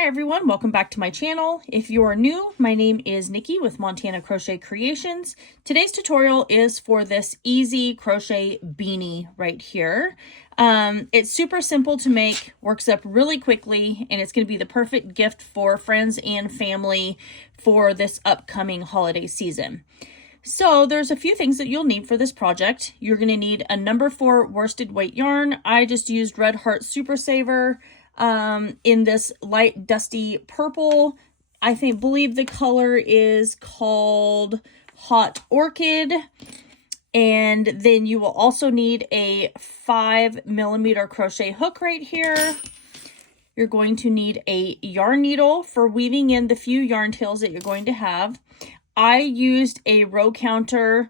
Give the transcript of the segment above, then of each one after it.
Hi everyone, welcome back to my channel. If you're new, my name is Nikki with Montana Crochet Creations. Today's tutorial is for this easy crochet beanie right here. It's super simple to make, works up really quickly, and it's going to be the perfect gift for friends and family for this upcoming holiday season. So there's a few things that you'll need for this project. You're going to need a number 4 worsted weight yarn. I just used Red Heart Super Saver in this light dusty purple. Believe the color is called Hot Orchid. And then you will also need a 5mm crochet hook right here. You're going to need a yarn needle for weaving in the few yarn tails that you're going to have. I used a row counter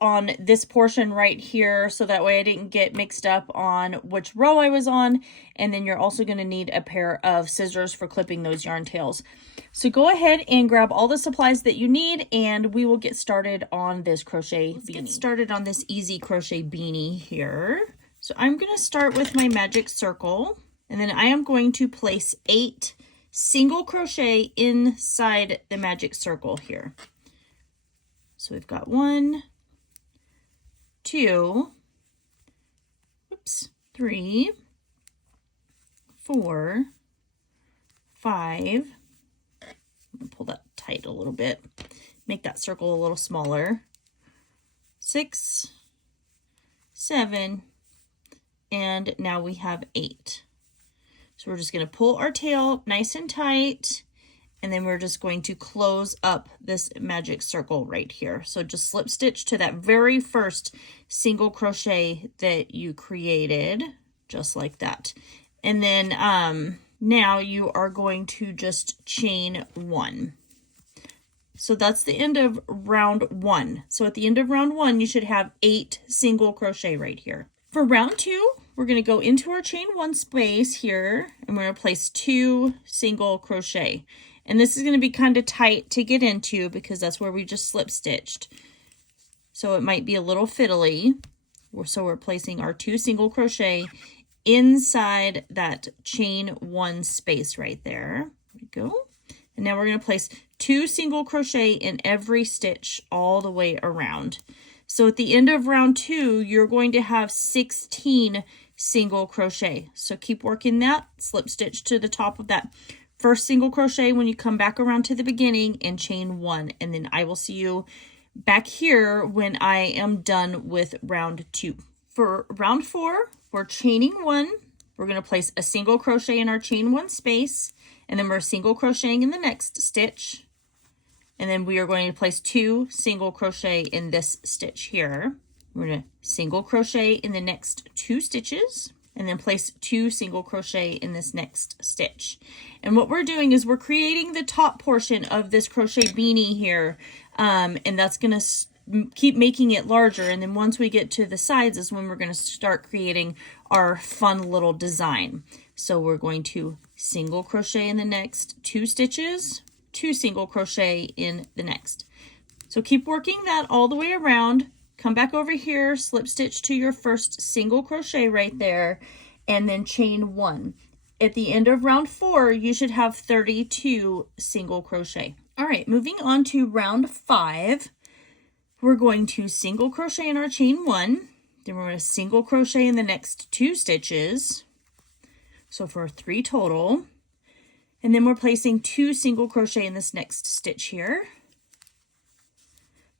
on this portion right here, so that way I didn't get mixed up on which row I was on. And then you're also going to need a pair of scissors for clipping those yarn tails. So go ahead and grab all the supplies that you need, and we will get started on this crochet beanie. Let's get started on this easy crochet beanie here. So I'm going to start with my magic circle, and then I am going to place 8 single crochet inside the magic circle here. So we've got 1, 2, 3, 4, 5. I'm gonna pull that tight a little bit, make that circle a little smaller. 6, 7, and now we have 8. So we're just going to pull our tail nice and tight, and then we're just going to close up this magic circle right here. So just slip stitch to that very first single crochet that you created, just like that. And then now you are going to just chain 1. So that's the end of round 1. So at the end of round 1, you should have 8 single crochet right here. For round 2, we're going to go into our chain 1 space here, and we're going to place 2 single crochet. And this is going to be kind of tight to get into because that's where we just slip stitched. So it might be a little fiddly. So we're placing our 2 single crochet inside that chain 1 space right there. There we go. And now we're going to place 2 single crochet in every stitch all the way around. So at the end of round 2, you're going to have 16 single crochet. So keep working that, slip stitch to the top of that first single crochet when you come back around to the beginning and chain 1. And then I will see you back here when I am done with round 2. For round 4, we're chaining 1. We're going to place a single crochet in our chain 1 space, and then we're single crocheting in the next stitch. And then we are going to place 2 single crochet in this stitch here. We're going to single crochet in the next 2 stitches, and then place 2 single crochet in this next stitch. And what we're doing is we're creating the top portion of this crochet beanie here, and that's going to keep making it larger. And then once we get to the sides is when we're going to start creating our fun little design. So we're going to single crochet in the next 2 stitches, 2 single crochet in the next. So keep working that all the way around. Come back over here, slip stitch to your first single crochet right there, and then chain 1. At the end of round 4, you should have 32 single crochet. All right, moving on to round 5, we're going to single crochet in our chain 1, then we're going to single crochet in the next 2 stitches, so for 3 total, and then we're placing 2 single crochet in this next stitch here.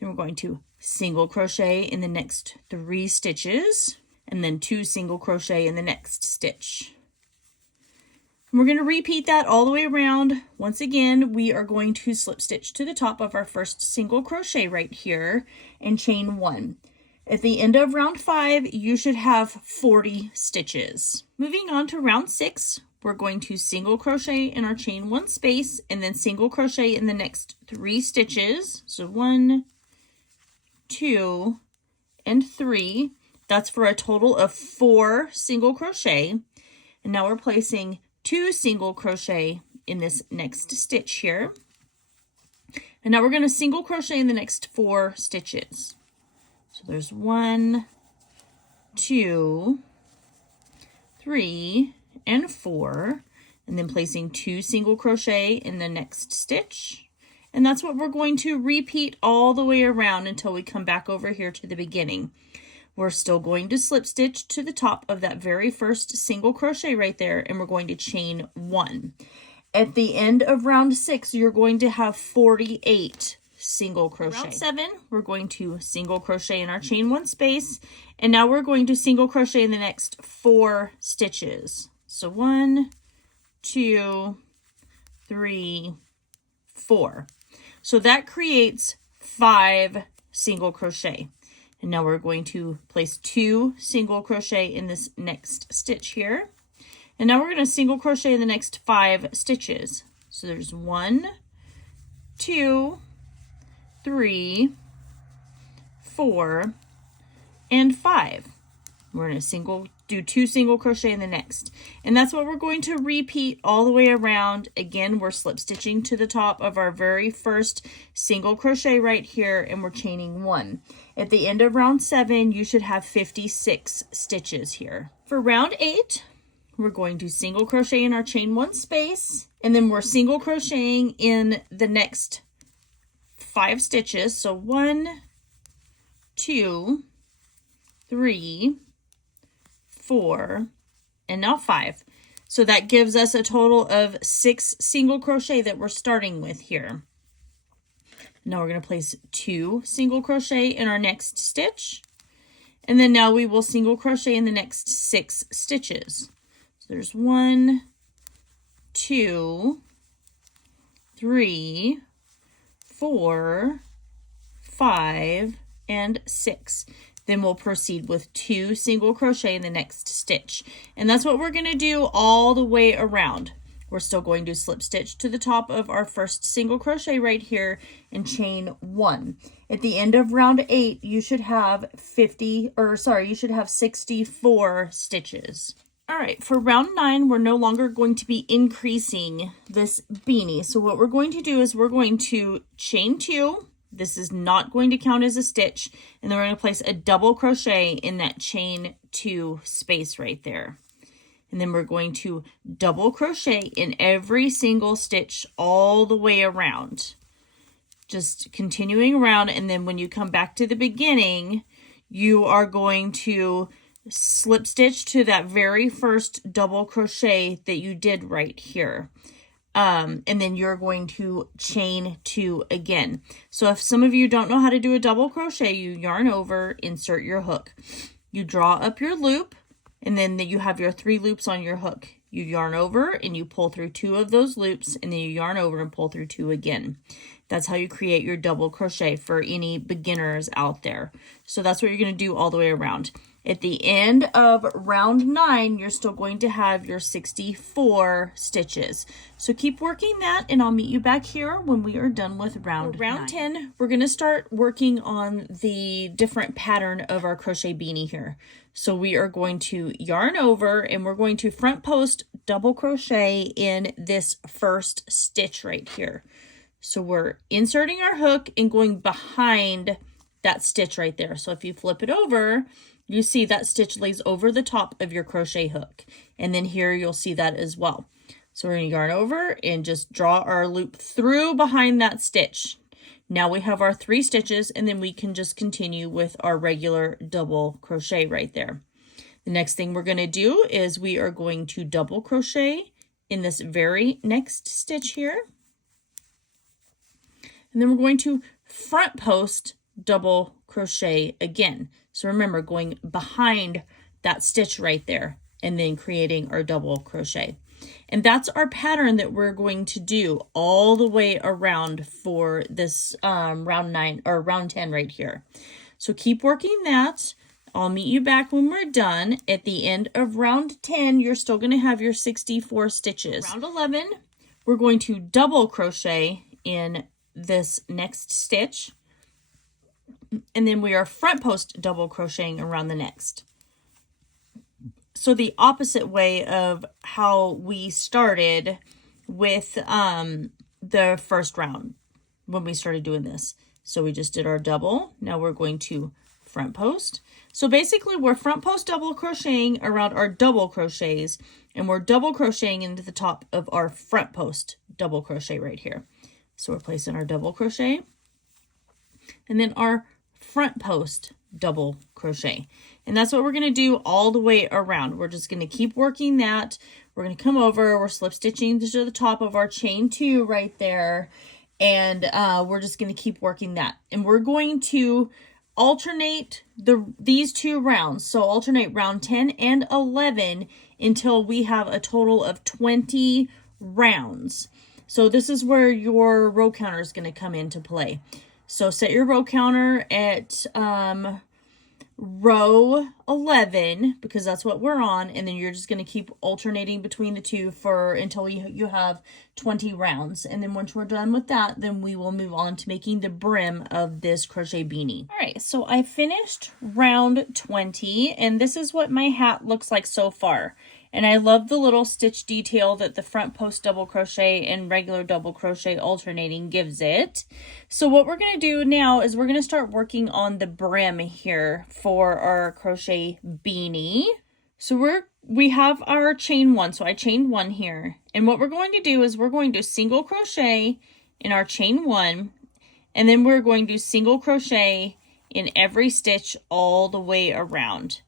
Then we're going to single crochet in the next 3 stitches, and then 2 single crochet in the next stitch. And we're going to repeat that all the way around. Once again, we are going to slip stitch to the top of our first single crochet right here and chain 1. At the end of round 5, you should have 40 stitches. Moving on to round 6, we're going to single crochet in our chain 1 space, and then single crochet in the next 3 stitches. So 1, 2, and 3. That's for a total of 4 single crochet. And now we're placing 2 single crochet in this next stitch here. And now we're going to single crochet in the next 4 stitches. So there's 1, 2, 3, and 4. and then placing 2 single crochet in the next stitch. And that's what we're going to repeat all the way around until we come back over here to the beginning. We're still going to slip stitch to the top of that very first single crochet right there, and we're going to chain 1. At the end of round 6, you're going to have 48 single crochet. Round 7, we're going to single crochet in our chain 1 space, and now we're going to single crochet in the next 4 stitches. So 1, 2, 3, 4. So that creates 5 single crochet. And now we're going to place 2 single crochet in this next stitch here. And now we're going to single crochet in the next 5 stitches. So there's 1, 2, 3, 4, and 5. We're going to do 2 single crochet in the next. And that's what we're going to repeat all the way around. Again, we're slip stitching to the top of our very first single crochet right here, and we're chaining 1. At the end of round 7, you should have 56 stitches here. For round 8, we're going to single crochet in our chain 1 space, and then we're single crocheting in the next 5 stitches. So 1, 2, 3, 4, and now 5. So that gives us a total of 6 single crochet that we're starting with here. Now we're going to place 2 single crochet in our next stitch, and then now we will single crochet in the next 6 stitches. So there's 1, 2, 3, 4, 5, and 6. Then we'll proceed with 2 single crochet in the next stitch. And that's what we're going to do all the way around. We're still going to slip stitch to the top of our first single crochet right here and chain 1. At the end of round 8, you should have 64 stitches. All right, for round 9, we're no longer going to be increasing this beanie. So what we're going to do is we're going to chain 2. This is not going to count as a stitch. And then we're going to place a double crochet in that chain 2 space right there. And then we're going to double crochet in every single stitch all the way around. Just continuing around. And then when you come back to the beginning, you are going to slip stitch to that very first double crochet that you did right here. And then you're going to chain 2 again. So if some of you don't know how to do a double crochet, you yarn over, insert your hook. You draw up your loop, and then you have your 3 loops on your hook. You yarn over and you pull through 2 of those loops, and then you yarn over and pull through 2 again. That's how you create your double crochet for any beginners out there. So that's what you're going to do all the way around. At the end of round 9, you're still going to have your 64 stitches. So keep working that, and I'll meet you back here when we are done with round 10. We're going to start working on the different pattern of our crochet beanie here. So we are going to yarn over, and we're going to front post double crochet in this first stitch right here. So we're inserting our hook and going behind that stitch right there. So if you flip it over, you see that stitch lays over the top of your crochet hook. And then here you'll see that as well. So we're going to yarn over and just draw our loop through behind that stitch. Now we have our 3 stitches, and then we can just continue with our regular double crochet right there. The next thing we're going to do is we are going to double crochet in this very next stitch here. And then we're going to front post double crochet again. So remember, going behind that stitch right there and then creating our double crochet. And that's our pattern that we're going to do all the way around for this round 9 or round 10 right here. So keep working that. I'll meet you back when we're done. At the end of round 10, you're still going to have your 64 stitches. Round 11, we're going to double crochet in this next stitch. And then we are front post double crocheting around the next. So the opposite way of how we started with the first round when we started doing this. So we just did our double. Now we're going to front post. So basically we're front post double crocheting around our double crochets, and we're double crocheting into the top of our front post double crochet right here. So we're placing our double crochet and then our front post double crochet. And that's what we're going to do all the way around. We're just going to keep working that. We're going to come over, we're slip stitching to the top of our chain 2 right there. And we're just going to keep working that. And we're going to alternate these 2 rounds. So alternate round 10 and 11 until we have a total of 20 rounds. So this is where your row counter is going to come into play. So set your row counter at row 11 because that's what we're on, and then you're just going to keep alternating between the 2 until you have 20 rounds. And then once we're done with that, then we will move on to making the brim of this crochet beanie. All right, so I finished round 20, and this is what my hat looks like so far. And I love the little stitch detail that the front post double crochet and regular double crochet alternating gives it. So what we're going to do now is we're going to start working on the brim here for our crochet beanie. So we have our chain 1. So I chained 1 here. And what we're going to do is we're going to single crochet in our chain 1. And then we're going to single crochet in every stitch all the way around.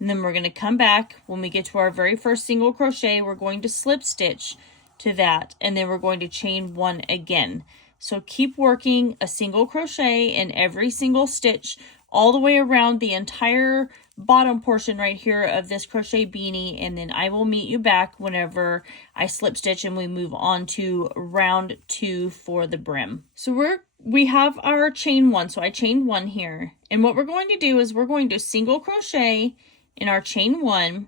And then we're going to come back when we get to our very first single crochet, we're going to slip stitch to that, and then we're going to chain 1 again. So keep working a single crochet in every single stitch all the way around the entire bottom portion right here of this crochet beanie, and then I will meet you back whenever I slip stitch and we move on to round 2 for the brim. So we have our chain 1. So I chained 1 here, and what we're going to do is we're going to single crochet in our chain 1,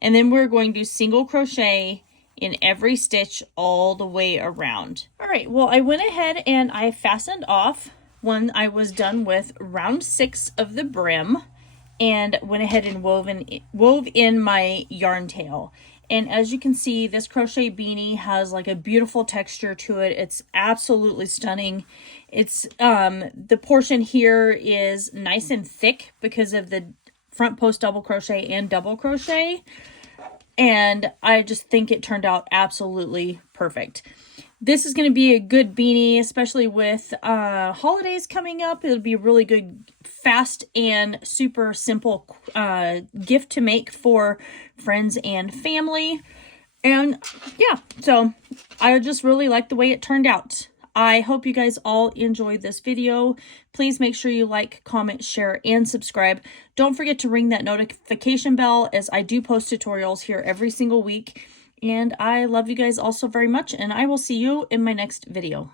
and then we're going to single crochet in every stitch all the way around. All right, well, I went ahead and I fastened off when I was done with round 6 of the brim, and went ahead and wove in my yarn tail. And as you can see, this crochet beanie has like a beautiful texture to it. It's absolutely stunning. It's the portion here is nice and thick because of the front post double crochet and double crochet, and I just think it turned out absolutely perfect. This is going to be a good beanie, especially with holidays coming up. It'll be a really good, fast and super simple gift to make for friends and family. And yeah, so I just really like the way it turned out. I hope you guys all enjoyed this video. Please make sure you like, comment, share, and subscribe. Don't forget to ring that notification bell, as I do post tutorials here every single week. And I love you guys all so very much, and I will see you in my next video.